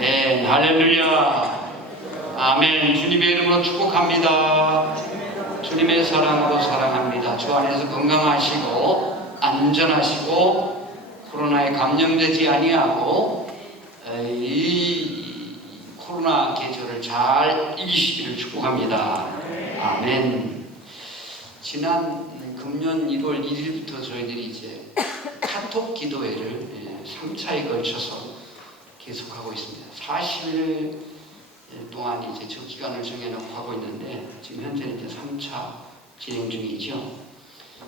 아멘. 할렐루야. 아멘. 주님의 이름으로 축복합니다. 주님의 사랑으로 사랑합니다. 주 안에서 건강하시고 안전하시고 코로나에 감염되지 아니하고 이 코로나 계절을 잘 이기시기를 축복합니다. 아멘. 지난 금년 1월 1일부터 저희들이 이제 카톡 기도회를 3차에 걸쳐서 계속하고 있습니다. 40일 동안 이제 저 기간을 정해놓고 하고 있는데 지금 현재는 이제 3차 진행 중이죠.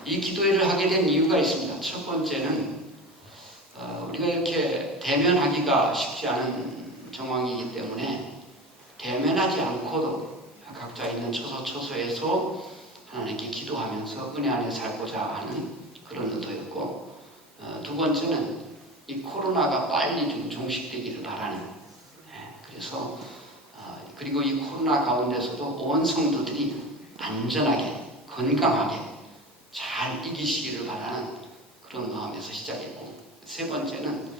이 기도회를 하게 된 이유가 있습니다. 첫 번째는 우리가 이렇게 대면하기가 쉽지 않은 정황이기 때문에 대면하지 않고도 각자 있는 처소처소에서 하나님께 기도하면서 은혜 안에 살고자 하는 그런 의도였고, 두 번째는 이 코로나가 빨리 좀 종식되기를 바라는, 그래서 그리고 이 코로나 가운데서도 온 성도들이 안전하게 건강하게 잘 이기시기를 바라는 그런 마음에서 시작했고, 세 번째는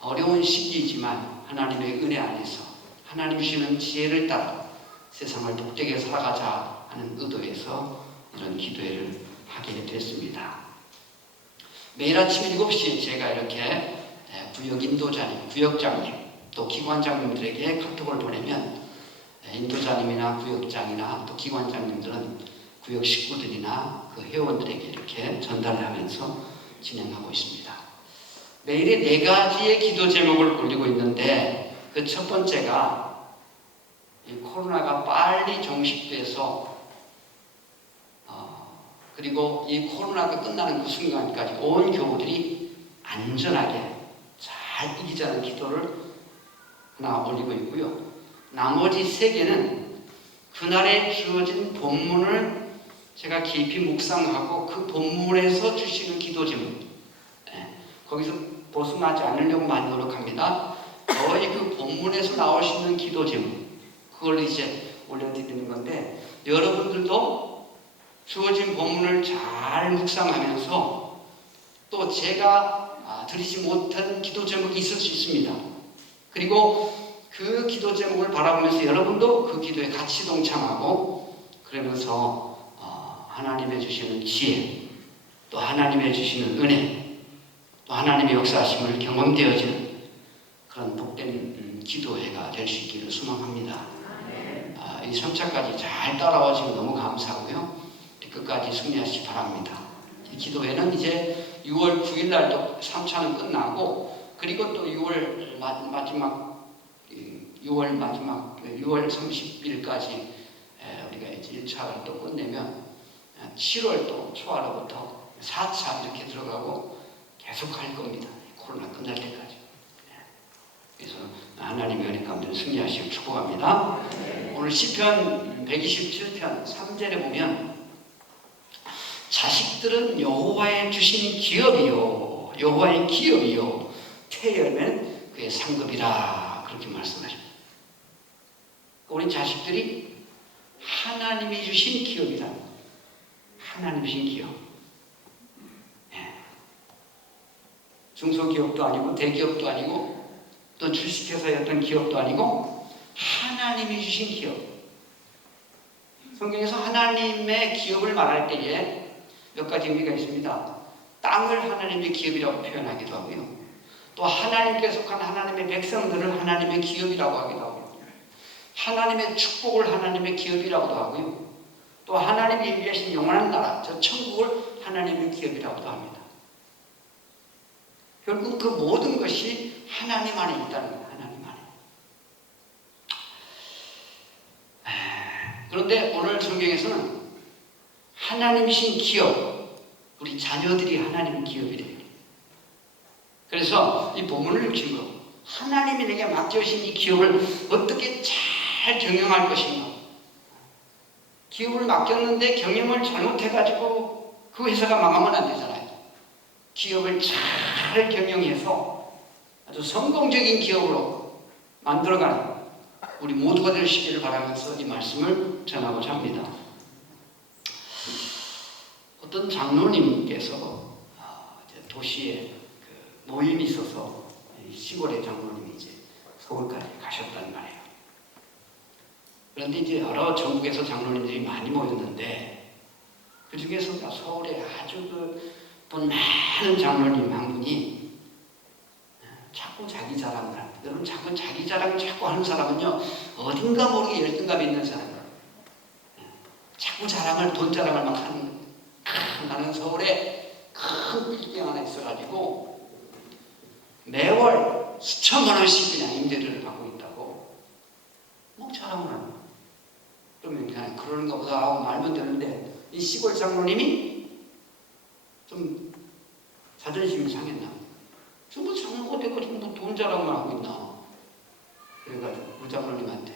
어려운 시기이지만 하나님의 은혜 안에서 하나님 주시는 지혜를 따라 세상을 복되게 살아가자 하는 의도에서 이런 기도회를 하게 됐습니다. 매일 아침 7시에 제가 이렇게 구역 인도자님, 구역장님, 또 기관장님들에게 카톡을 보내면 인도자님이나 구역장이나 또 기관장님들은 구역 식구들이나 그 회원들에게 이렇게 전달을 하면서 진행하고 있습니다. 매일에 4가지의 기도 제목을 올리고 있는데 그 첫 번째가 이 코로나가 빨리 종식돼서 그리고 이 코로나가 끝나는 그 순간까지 온 교우들이 안전하게 잘 이기자는 기도를 하나 올리고 있고요. 나머지 3개는 그날에 주어진 본문을 제가 깊이 묵상하고 그 본문에서 주시는 기도 제목, 거기서 벗어나지 않으려고 많이 노력합니다. 거의 그 본문에서 나오시는 기도 제목, 그걸 이제 올려드리는 건데, 여러분들도 주어진 본문을 잘 묵상하면서 또 제가 드리지 못한 기도 제목이 있을 수 있습니다. 그리고 그 기도 제목을 바라보면서 여러분도 그 기도에 같이 동참하고 그러면서 하나님의 주시는 지혜, 또 하나님의 주시는 은혜, 또 하나님의 역사하심을 경험되어지는 그런 복된 기도회가 될 수 있기를 소망합니다. 이 3차까지 잘 따라와 주시면 너무 감사하고요. 끝까지 승리하시기 바랍니다. 이 기도회는 이제 6월 9일 날도 3차는 끝나고, 그리고 또 6월 마지막 6월 30일까지 우리가 이제 1차를 또 끝내면 7월 또 초하루부터 4차 이렇게 들어가고 계속 할 겁니다. 코로나 끝날 때까지. 그래서 하나님의 은혜 가운데 승리하시길 축복합니다. 오늘 시편 127편 3절에 보면 자식들은 여호와의 주신 기업이요, 여호와의 기업이요, 태열면 그의 상급이라, 그렇게 말씀하십니다. 우리 자식들이 하나님이 주신 기업이다. 하나님이 주신 기업. 중소기업도 아니고 대기업도 아니고 또 주식회사의 어떤 기업도 아니고 하나님이 주신 기업. 성경에서 하나님의 기업을 말할 때에 몇 가지 의미가 있습니다. 땅을 하나님의 기업이라고 표현하기도 하고요. 또 하나님께 속한 하나님의 백성들을 하나님의 기업이라고 하기도 하고요. 하나님의 축복을 하나님의 기업이라고도 하고요. 또 하나님이 예비하신 영원한 나라, 저 천국을 하나님의 기업이라고도 합니다. 결국 그 모든 것이 하나님 안에 있다는 거예요. 하나님 안에. 그런데 오늘 성경에서는 하나님이신 기업, 우리 자녀들이 하나님의 기업이래요. 그래서 이 본문을 읽으시고 하나님이 내게 맡겨주신 이 기업을 어떻게 잘 경영할 것인가. 기업을 맡겼는데 경영을 잘못해가지고 그 회사가 망하면 안 되잖아요. 기업을 잘 경영해서 아주 성공적인 기업으로 만들어가는 우리 모두가 되시기를 바라면서 이 말씀을 전하고자 합니다. 어떤 장로님께서 도시에 모임이 있어서 시골의 장로님이 이제 서울까지 가셨단 말이에요. 그런데 이제 여러 전국에서 장로님들이 많이 모였는데 그 중에서 서울에 아주 돈 많은 장로님 한 분이 자꾸 자기 자랑을 합니다. 여러분, 자꾸 자기 자랑을 자꾸 하는 사람은요, 어딘가 모르게 열등감이 있는 사람이에요. 자꾸 자랑을, 돈 자랑을 막 하는 거예요. 나는 서울에 큰 빌딩 하나 있어가지고 매월 수천만 원씩 그냥 임대료를 받고 있다고 뭐 자랑을 하는 거예요. 그러면 그냥 그러는가 보다 하고 말면 되는데, 이 시골 장로님이 좀 자존심이 상했나? 뭐 장로가 되고 뭐 돈 자랑만 하고 있나? 그래가지고 그 장로님한테,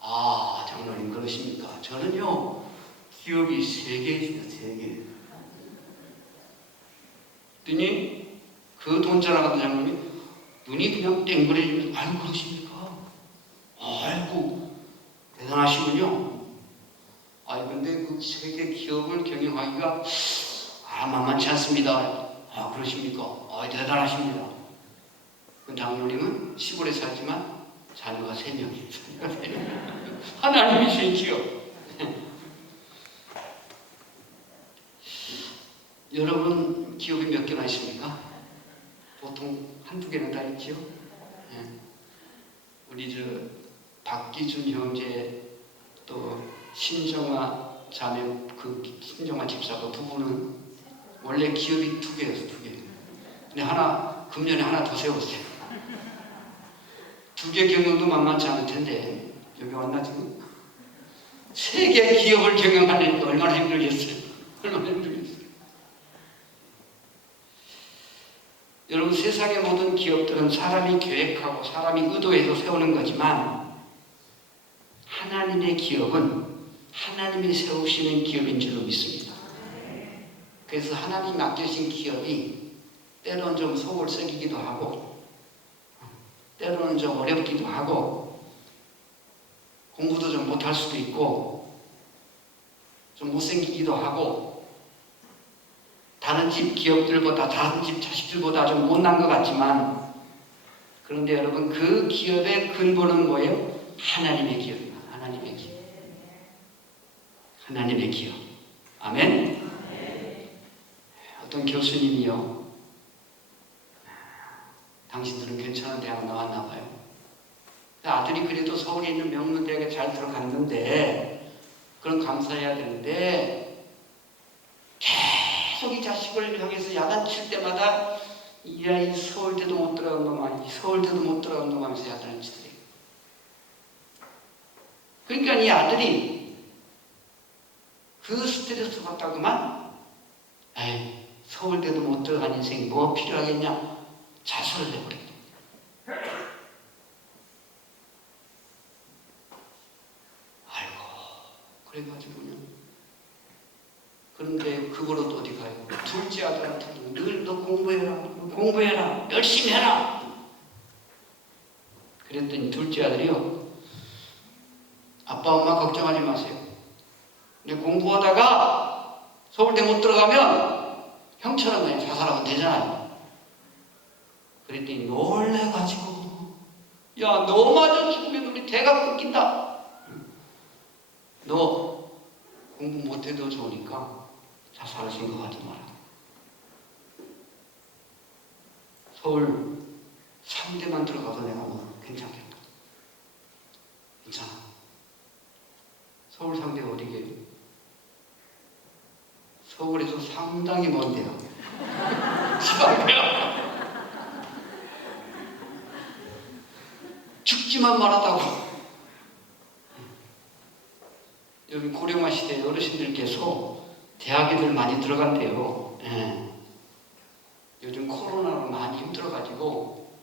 아, 장로님 그러십니까? 저는요, 기업이 3개 있습니다. 3개. 그랬더니 그 돈 자랑하던 장로님이 눈이 그냥 땡그레지면서, 아유, 그러십니까? 아이고, 대단하시군요. 아니, 근데 그 3개 기업을 경영하기가 만만치 않습니다. 아, 그러십니까? 아, 대단하십니다. 그 장로님은 시골에 살지만 자녀가 3명이에요. 하나님이 주신 기업. 여러분, 기업이 몇 개나 있습니까? 보통 한두 개는 다 있죠. 우리 박기준 형제, 또 신정아 자매, 그 신정아 집사 그 부부는 원래 기업이 2개였어, 2개. 근데 하나, 금년에 하나 더 세웠어요. 2개 경영도 만만치 않을 텐데, 여기 왔나 지금? 3개 기업을 경영하려니까 얼마나 힘들겠어요. 얼마나 힘들겠어요. 여러분, 세상의 모든 기업들은 사람이 계획하고 사람이 의도해서 세우는 거지만, 하나님의 기업은 하나님이 세우시는 기업인 줄로 믿습니다. 그래서 하나님이 맡겨진 기업이 때로는 좀 속을 썩이기도 하고, 때로는 좀 어렵기도 하고, 공부도 좀 못할 수도 있고, 좀 못생기기도 하고, 다른 집 기업들보다, 다른 집 자식들보다 좀 못난 것 같지만, 그런데 여러분, 그 기업의 근본은 뭐예요? 하나님의 기업입니다. 하나님의 기업. 하나님의 기업. 아멘? 어떤 교수님이요, 당신들은 괜찮은 대학 나왔나 봐요. 아들이 그래도 서울에 있는 명문대학에 잘 들어갔는데, 그럼 감사해야 되는데, 계속 이 자식을 향해서 야단칠 때마다, 이 아이 서울대도 못 들어간 놈아, 서울대도 못 들어간 놈 하면서 야단을 치더래요. 그러니까 이 아들이 그 스트레스 받다구만, 에이, 서울대도 못 들어간 인생이 뭐 필요하겠냐? 자살을 해버렸다. 아이고, 그래가지고요. 그런데 그거로 어디 가요? 둘째 아들한테도 늘 너 공부해라, 공부해라, 열심히 해라. 그랬더니 둘째 아들이요, 아빠 엄마 걱정하지 마세요. 근데 공부하다가 서울대 못 들어가면 형처럼 그냥 자살하면 되잖아요. 그랬더니 놀래가지고, 야, 너마저 죽으면 우리 대가 끊긴다. 너 공부 못해도 좋으니까 자살을 생각하지 마라. 서울 3대만 들어가도 내가 뭐 괜찮겠다. 괜찮아. 서울 상대 어디게요? 서울에서 상당히 먼데요. 지방대요. 죽지만 말하다고. 여기 고령화 시대 어르신들께서 대학에들 많이 들어간대요. 요즘 코로나로 많이 힘들어가지고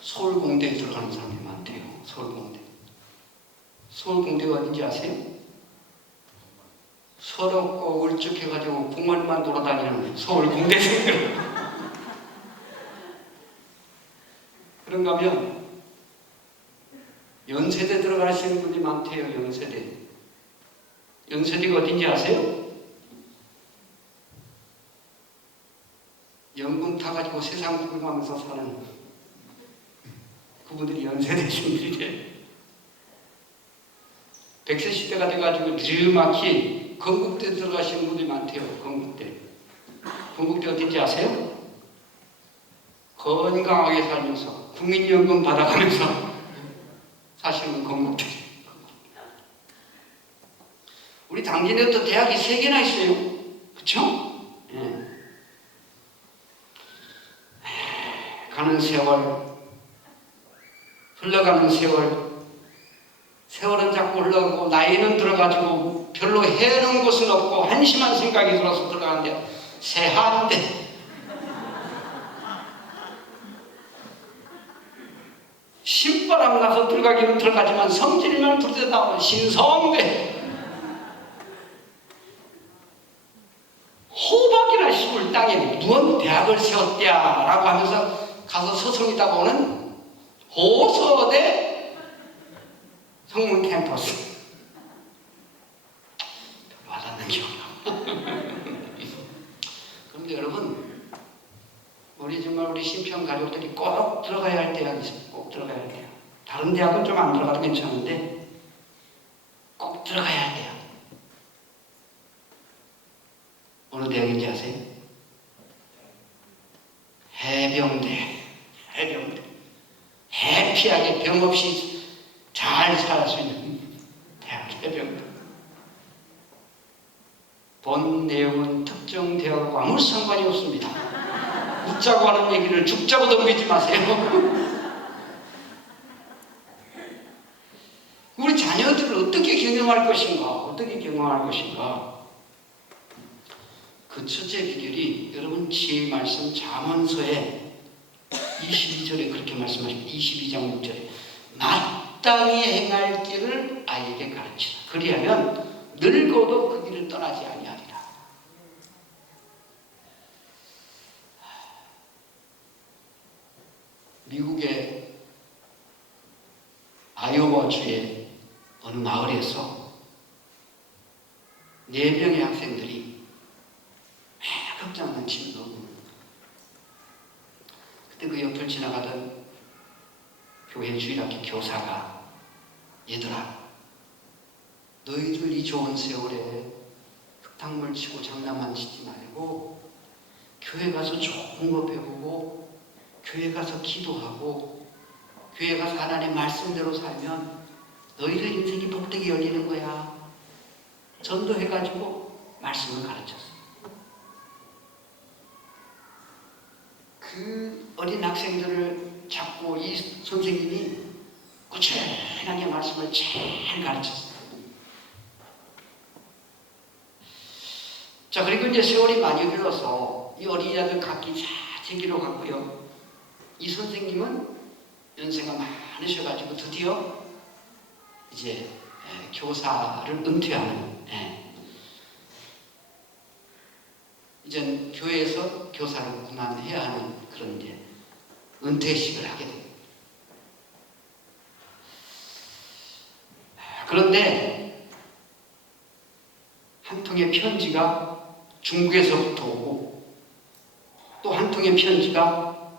서울공대에 들어가는 사람이 많대요. 서울공대. 서울공대가 어딘지 아세요? 서럽고 울적해가지고 공원만 돌아다니는 서울공대생들. 그런가 하면 연세대 들어가시는 분이 많대요. 연세대. 연세대가 어딘지 아세요? 연금 타가지고 세상 구경하면서 사는, 그 그분들이 연세대생들이래. 100세 시대가 돼가지고 느르막히 건국대 들어가시는 분들이 많대요. 건국대. 건국대 어딘지 아세요? 건강하게 살면서 국민연금 받아가면서 사실은 건국대. 우리 당진에도 대학이 3개나 있어요. 그쵸? 예. 가는 세월, 흘러가는 세월, 세월은 자꾸 흘러가고 나이는 들어가지고 별로 해놓은 곳은 없고 한심한 생각이 들어서 들어가는데 세한데 신바람 나서 들어가기는 들어가지만 성질만 부르다 나오는 신성대 호박이나 심을 땅에 누운 대학을 세웠대야라고 하면서 가서 서성이다 보는 호서대 성문 캠퍼스. 와닿는 기억나. 그런데 여러분, 우리 정말 우리 신평 가족들이 꼭 들어가야 할 대학이 있어요. 꼭 들어가야 할 대학. 다른 대학은 좀 안 들어가도 괜찮은데 꼭 들어가야 할 대학. 어느 대학인지 아세요? 해병대. 해병대. 해피하게 병 없이 잘 살 수 있는 대학 해병대. 본 내용은 특정 대학과 아무 상관이 없습니다. 웃자고 하는 얘기를 죽자고 덤비지 마세요. 우리 자녀들을 어떻게 경영할 것인가? 어떻게 경영할 것인가? 그 첫째 비결이 여러분 지혜 말씀 잠언서에 22절에 그렇게 말씀하십니다. 22장 6절에 마땅히 행할 길을 아이에게 가르치라. 그리하면 늙어도 그 길을 떠나지 아니하리라. 미국의 아이오와주의 어느 마을에서 4명의 학생들이 흑장난치는 거고, 그때 그 옆을 지나가던 교회 주일학교 교사가 얘들아, 너희들 이 좋은 세월에 흙탕물 치고 장난만 치지 말고 교회 가서 좋은 거 배우고 교회 가서 기도하고 교회 가서 하나님 말씀대로 살면 너희들 인생이 복되게 열리는 거야. 전도해가지고 말씀을 가르쳤어. 그 어린 학생들을 잡고 이 선생님이 꾸준하게 말씀을 잘 가르쳤어요. 자, 그리고 이제 세월이 많이 흘러서 이 어린이들 각기 자제기로 갔고요. 이 선생님은 연세가 많으셔가지고 드디어 이제 교사를 은퇴하는, 이젠 교회에서 교사를 그만해야 하는 그런 이제 은퇴식을 하게 됩니다. 그런데 한 통의 편지가 중국에서부터 오고 또 한 통의 편지가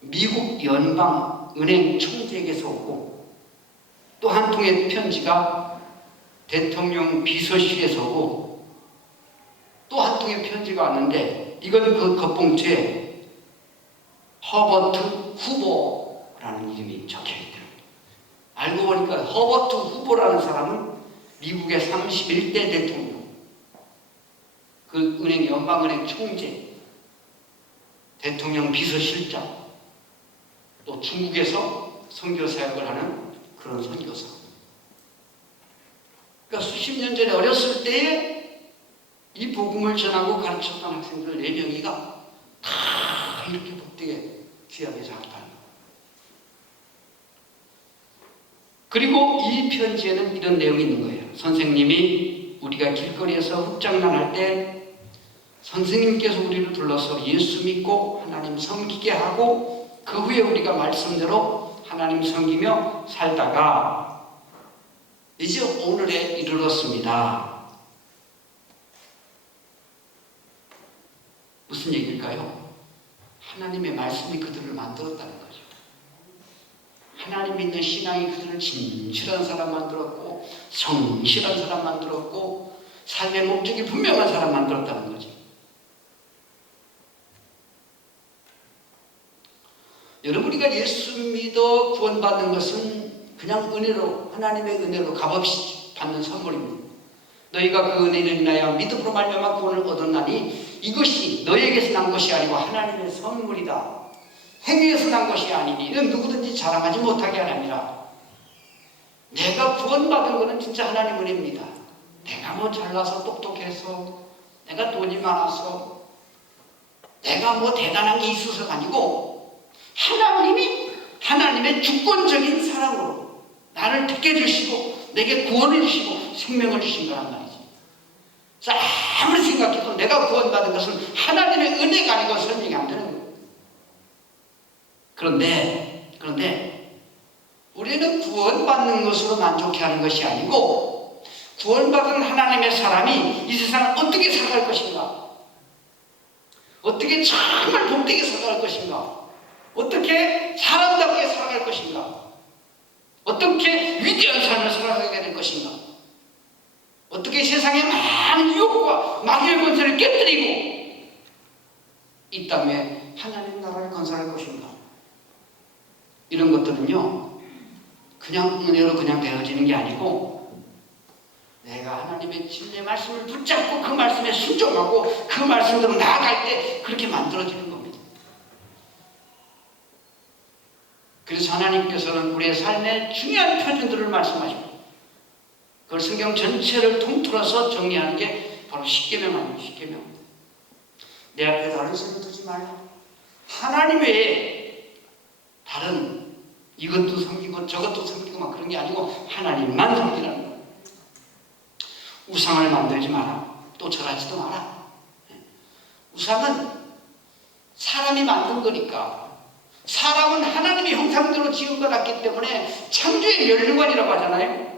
미국 연방은행 총재에게서 오고 또 한 통의 편지가 대통령 비서실에서 오고 또 한 통의 편지가 왔는데 이건 그 겉봉투에 허버트 후보라는 이름이 적혀있더라고요. 알고 보니까 허버트 후보라는 사람은 미국의 31대 대통령, 그 은행 연방은행 총재, 대통령 비서실장, 또 중국에서 선교사역을 하는 그런 선교사. 그러니까 수십 년 전에 어렸을 때에 이 복음을 전하고 가르쳤던 학생들 4명이가 다 이렇게 복되게 귀하게 자랐다는 거예요. 그리고 이 편지에는 이런 내용이 있는 거예요. 선생님이 우리가 길거리에서 흑장난할 때 선생님께서 우리를 불러서 예수 믿고 하나님 섬기게 하고 그 후에 우리가 말씀대로 하나님 섬기며 살다가 이제 오늘에 이르렀습니다. 무슨 얘기일까요? 하나님의 말씀이 그들을 만들었다는 거죠. 하나님 믿는 신앙이 그들을 진실한 사람 만들었고 성실한 사람 만들었고 삶의 목적이 분명한 사람 만들었다는 거지. 여러분, 우리가 예수 믿어 구원받는 것은 그냥 은혜로, 하나님의 은혜로 값없이 받는 선물입니다. 너희가 그 은혜를 인하여 믿음으로 말미암아 구원을 얻었나니 이것이 너희에게서 난 것이 아니고 하나님의 선물이다. 행위에서 난 것이 아니니 이는 누구든지 자랑하지 못하게 하느니라. 내가 구원받은 것은 진짜 하나님 은혜입니다. 내가 뭐 잘나서 똑똑해서, 내가 돈이 많아서, 내가 뭐 대단한 게 있어서가 아니고 하나님이 하나님의 주권적인 사랑으로 나를 택해 주시고 내게 구원을 주시고 생명을 주신 거란 말이지. 그래서 아무리 생각해도 내가 구원받은 것은 하나님의 은혜가 아니고 설명이 안 되는 거예요. 그런데 우리는 구원받는 것으로 만족해하는 것이 아니고 구원받은 하나님의 사람이 이 세상을 어떻게 살아갈 것인가, 어떻게 정말 복되게 살아갈 것인가, 어떻게 사람답게 살아갈 것인가, 어떻게 위대한 삶을 살아가게 될 것인가, 어떻게 세상의 많은 유혹과 마귀의 권세를 깨뜨리고 이 땅에 하나님 나라를 건설할 것인가, 이런 것들은요 그냥 은혜로 그냥 되어지는 게 아니고 내가 하나님의 진리의 말씀을 붙잡고 그 말씀에 순종하고 그 말씀대로 나아갈 때 그렇게 만들어지는 겁니다. 그래서 하나님께서는 우리의 삶의 중요한 표준들을 말씀하시고 그걸 성경 전체를 통틀어서 정리하는 게 바로 십계명 아닙니까? 십계명. 내 앞에 다른 신을 두지 말라. 하나님 외에 다른 이것도 섬기고 저것도 섬기고 막 그런 게 아니고 하나님만 섬기라는 거예요. 우상을 만들지 마라. 또 절하지도 마라. 우상은 사람이 만든 거니까, 사람은 하나님의 형상대로 지음받았기 때문에 창조의 멸류관이라고 하잖아요.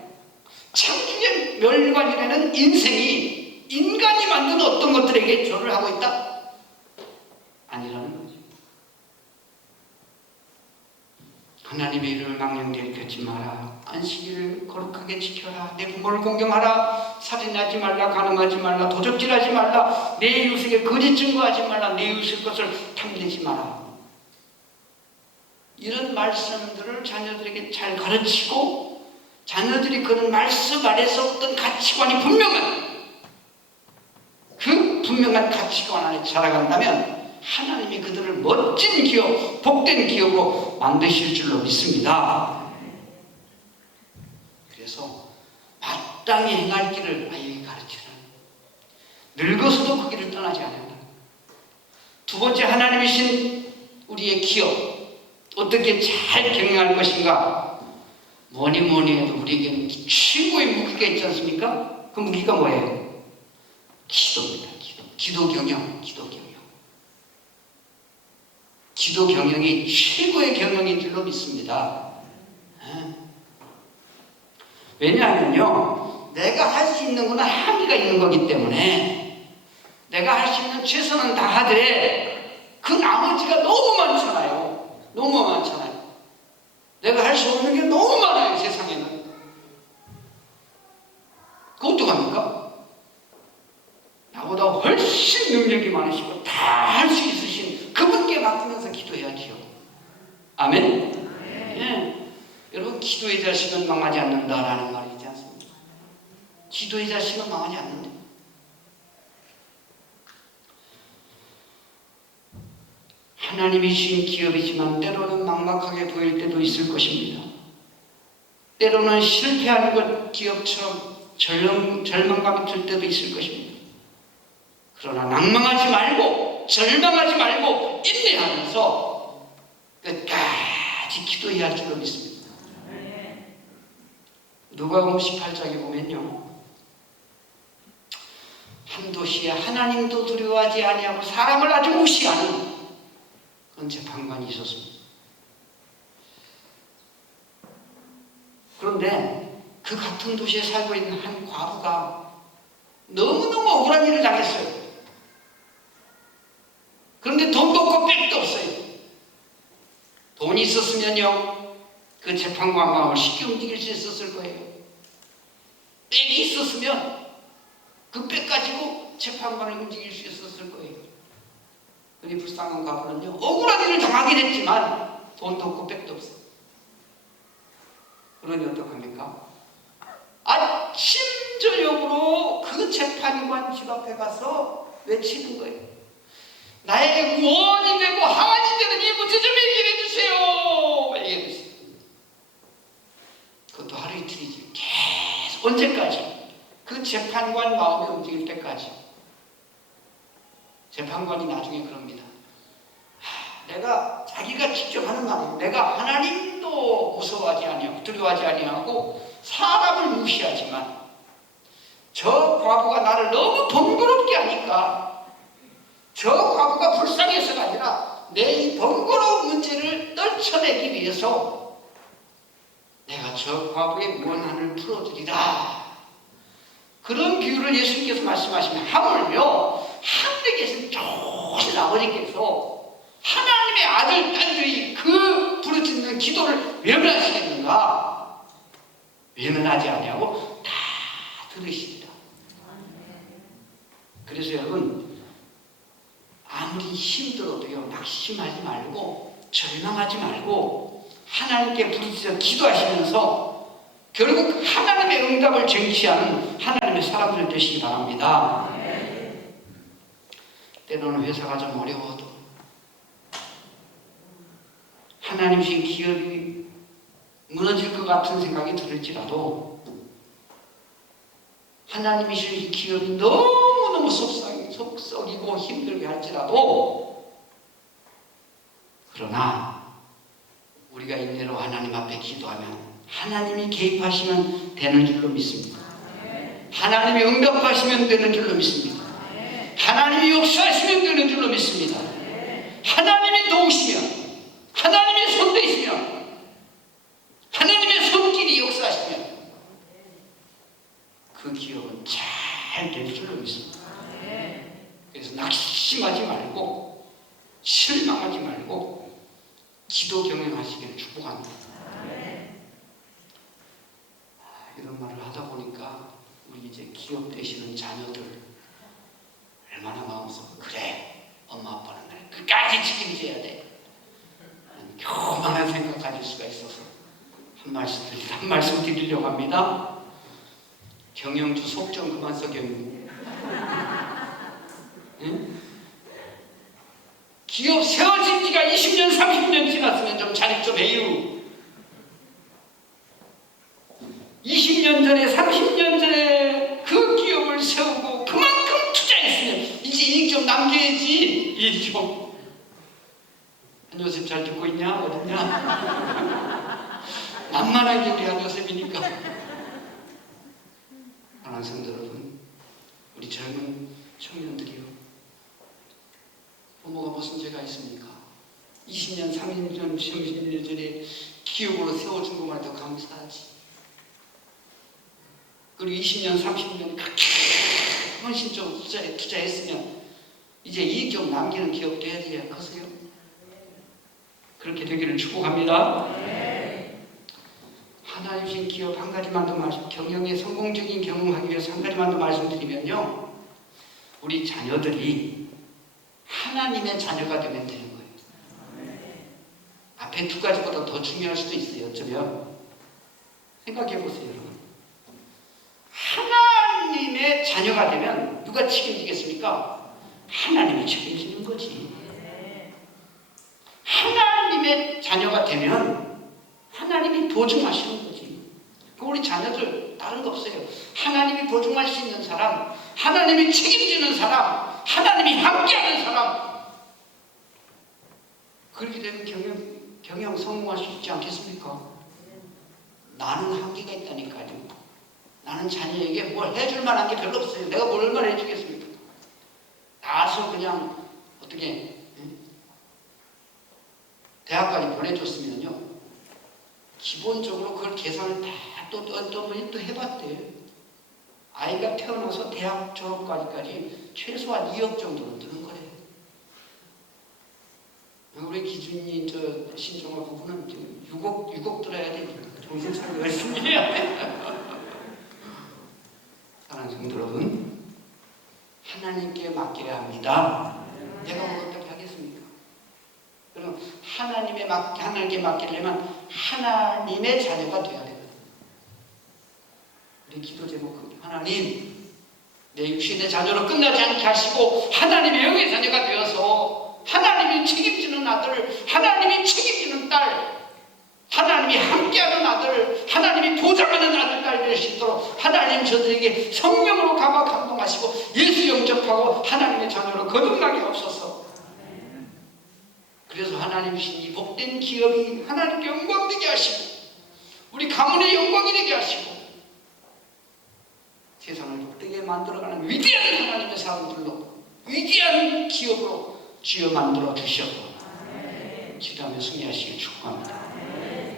창조의 멸류관이라는 인생이 인간이 만든 어떤 것들에게 절을 하고 있다? 아니라는 거죠. 하나님의 이름을 망령되이 일컫지 마라. 안식일을 거룩하게 지켜라. 내 부모를 공경하라. 살인하지 말라. 간음하지 말라. 도적질하지 말라. 내 이웃에게 거짓 증거하지 말라. 내 이웃의 것을 탐내지 마라. 이런 말씀들을 자녀들에게 잘 가르치고 자녀들이 그런 말씀 아래서 어떤 가치관이 그 분명한 가치관 안에 자라간다면 하나님이 그들을 멋진 기업, 복된 기업으로 만드실 줄로 믿습니다. 그래서 마땅히 행할 길을 아이에게 가르치라. 늙어서도 그 길을 떠나지 않는다. 두 번째, 하나님이신 우리의 기업 어떻게 잘 경영할 것인가? 뭐니 해도 우리에게는 최고의 무기가 있지 않습니까? 그 무기가 뭐예요? 기도입니다. 기도 경영. 기도 경영이 최고의 경영인 줄로 믿습니다. 왜냐하면요, 내가 할 수 있는 것은 한계가 있는 거기 때문에 내가 할 수 있는 최선은 다 하되 그 나머지가 너무 많잖아요. 내가 할 수 없는 게 너무 많아요, 세상에는. 그 어떡합니까? 나보다 훨씬 능력이 많으시고 다 할 수 있으신 그분께 맡기면서 기도해야지요. 아멘? 네. 여러분, 기도의 자식은 망하지 않는다라는 말이 있지 않습니까? 기도의 자식은 망하지 않는다. 하나님이 주신 기업이지만 때로는 막막하게 보일 때도 있을 것입니다. 때로는 실패하는 것 기업처럼 절망감이 들 때도 있을 것입니다. 그러나 낭망하지 말고 절망하지 말고 인내하면서 끝까지 기도해야 할 줄로 믿습니다. 누가복음 18장에 보면요, 한 도시에 하나님도 두려워하지 아니하고 사람을 아주 무시하는 그런 재판관이 있었습니다. 그런데 그 같은 도시에 살고 있는 한 과부가 너무너무 억울한 일을 당했어요. 그런데 돈도 없고 빽도 없어요. 돈이 있었으면요, 그 재판관 마음을 쉽게 움직일 수 있었을 거예요. 빽이 있었으면 그 빽 가지고 재판관을 움직일 수 있었을 거예요. 우리 불쌍한 과부는요, 억울한 일을 당하긴 했지만 돈도 없고 빽도 없어. 그러니 어떡합니까? 아침 저녁으로 그 재판관 집 앞에 가서 외치는 거예요. 나에게 구원이 되고 하나님 되는 이 문제 좀 해결해 주세요. 얘기해 주세요. 그것도 하루 이틀이지. 계속 언제까지? 그 재판관 마음이 움직일 때까지. 재판관이 나중에 그럽니다. 내가 자기가 직접 하는 말이에요. 내가 하나님도 무서워하지 아니하고 두려워하지 아니하고 사람을 무시하지만 저 과부가 나를 너무 번거롭게 하니까 저 과부가 불쌍해서가 아니라 내 이 번거로운 문제를 떨쳐내기 위해서 내가 저 과부의 원한을 풀어주리라. 그런 비유를 예수님께서 말씀하시면 하물며 하늘에 계신 좋으신 아버지께서 하나님의 아들, 딸들이 그 부르짖는 기도를 외면하시겠는가? 외면하지 아니하고 다 들으시리라. 그래서 여러분, 아무리 힘들어도요, 낙심하지 말고 절망하지 말고 하나님께 부르짖어 기도하시면서 결국 하나님의 응답을 쟁취하는 하나님의 사람들 되시기 바랍니다. 때로는 회사가 좀 어려워도 하나님 주신 기업이 무너질 것 같은 생각이 들을지라도 하나님이 주신 기업이 너무너무 속썩이고 힘들게 할지라도 그러나 우리가 인내로 하나님 앞에 기도하면 하나님이 개입하시면 되는 줄로 믿습니다. 하나님이 응답하시면 되는 줄로 믿습니다. 하나님이 역사하시면 되는 줄로 믿습니다. 하나님이 도우시면 하나님의 손대시면 하나님의 손길이 역사하시면 그 기업은 잘 될 줄로 믿습니다. 그래서 낙심하지 말고 실망하지 말고 기도 경영하시기를 축복합니다. 이런 말을 하다 보니까 우리 이제 기업 되시는 자녀들 얼마나 마음속 그래 엄마 아빠는 날 끝까지 책임져야 돼 교만한 생각 가질 수가 있어서 한 말씀 드리려고 합니다. 경영주 속정 그만 써 경영. 응? 기업 세워진 지가 20년 30년 지났으면 좀 자립 좀 해요. 20년 전에 30년 전에 그 기업을 세우고 그만큼 투자했으면 이제 이익 좀 남겨야지. 이익 좀. 한요셉 잘 듣고 있냐? 어딨냐? 만만한 게 우리 한요셉이니까. 사랑하는 성도 여러분, 우리 젊은 청년들이요, 부모가 무슨 죄가 있습니까? 20년, 30년, 30년 전에 기업으로 세워준 것만 해도 감사하지. 그리고 20년, 30년 그렇게 헌신적으로 투자했으면 이제 이익 좀 남기는 기업 돼야 돼요. 커서요. 그렇게 되기를 축복합니다. 하나님 주신 기업 한 가지만 더 경영에 성공적인 경영하기 위해서 한 가지만 더 말씀드리면요, 우리 자녀들이 하나님의 자녀가 되면 되는 거예요. 앞에 두 가지보다 더 중요할 수도 있어요. 어쩌면 생각해 보세요, 여러분. 하나님의 자녀가 되면 누가 책임지겠습니까? 하나님이 책임지는 거지. 하나님의 자녀가 되면 하나님이 보증하시는 거지. 우리 자녀들 다른 거 없어요. 하나님이 보증할 수 있는 사람, 하나님이 책임지는 사람, 하나님이 함께하는 사람, 그렇게 되면 경영 성공할 수 있지 않겠습니까? 나는 한계가 있다니까요. 나는 자녀에게 뭘 해줄 만한 게 별로 없어요. 내가 뭘 얼마나 해주겠습니까? 나서 그냥 어떻게 대학까지 보내줬으면요, 기본적으로 그걸 계산을 다 또 해봤대요. 아이가 태어나서 대학 졸업까지까지 최소한 2억 정도는 드는 거예요. 우리 기준이 저 신종아 부부는 지금 6억 들어야 돼. 정신 차리고 열심히 해야 돼. 사랑하는 성도 여러분, 하나님께 맡겨야 합니다. 내가 뭘 어떻게 하겠습니까? 그럼 하나님께 맡기려면 하나님의 자녀가 돼야 되거든요. 우리 기도 제목은 하나님, 내 육신의 자녀로 끝나지 않게 하시고 하나님의 영의 자녀가 되어서 하나님이 책임지는 아들, 하나님이 책임지는 딸, 하나님이 함께하는 아들, 하나님이 보장하는 아들, 딸 될 수 있도록 하나님 저들에게 성령으로 감동하시고 예수 영접하고 하나님의 자녀로 거듭나게 없어서. 그래서 하나님 주신 이 복된 기업이 하나님께 영광되게 하시고 우리 가문의 영광이 되게 하시고 세상을 복되게 만들어가는 위대한 하나님의 사람들로 위대한 기업으로 주여 만들어 주셔서 기도하며 승리하시길 축복합니다.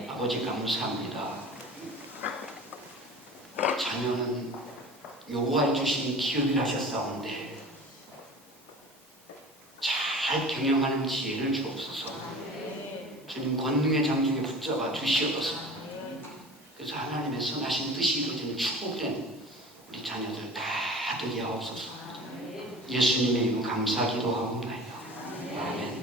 아버지 감사합니다. 자녀는 여호와의 주신 기업이라 하셨사온데 잘 경영하는 지혜를 주옵소서. 주님 권능의 장중에 붙잡아 주시옵소서. 그래서 하나님의 선하신 뜻이 이루어지는 축복된 우리 자녀들 다 되게 하옵소서. 예수님의 이름 감사 기도하옵나이다. 아멘.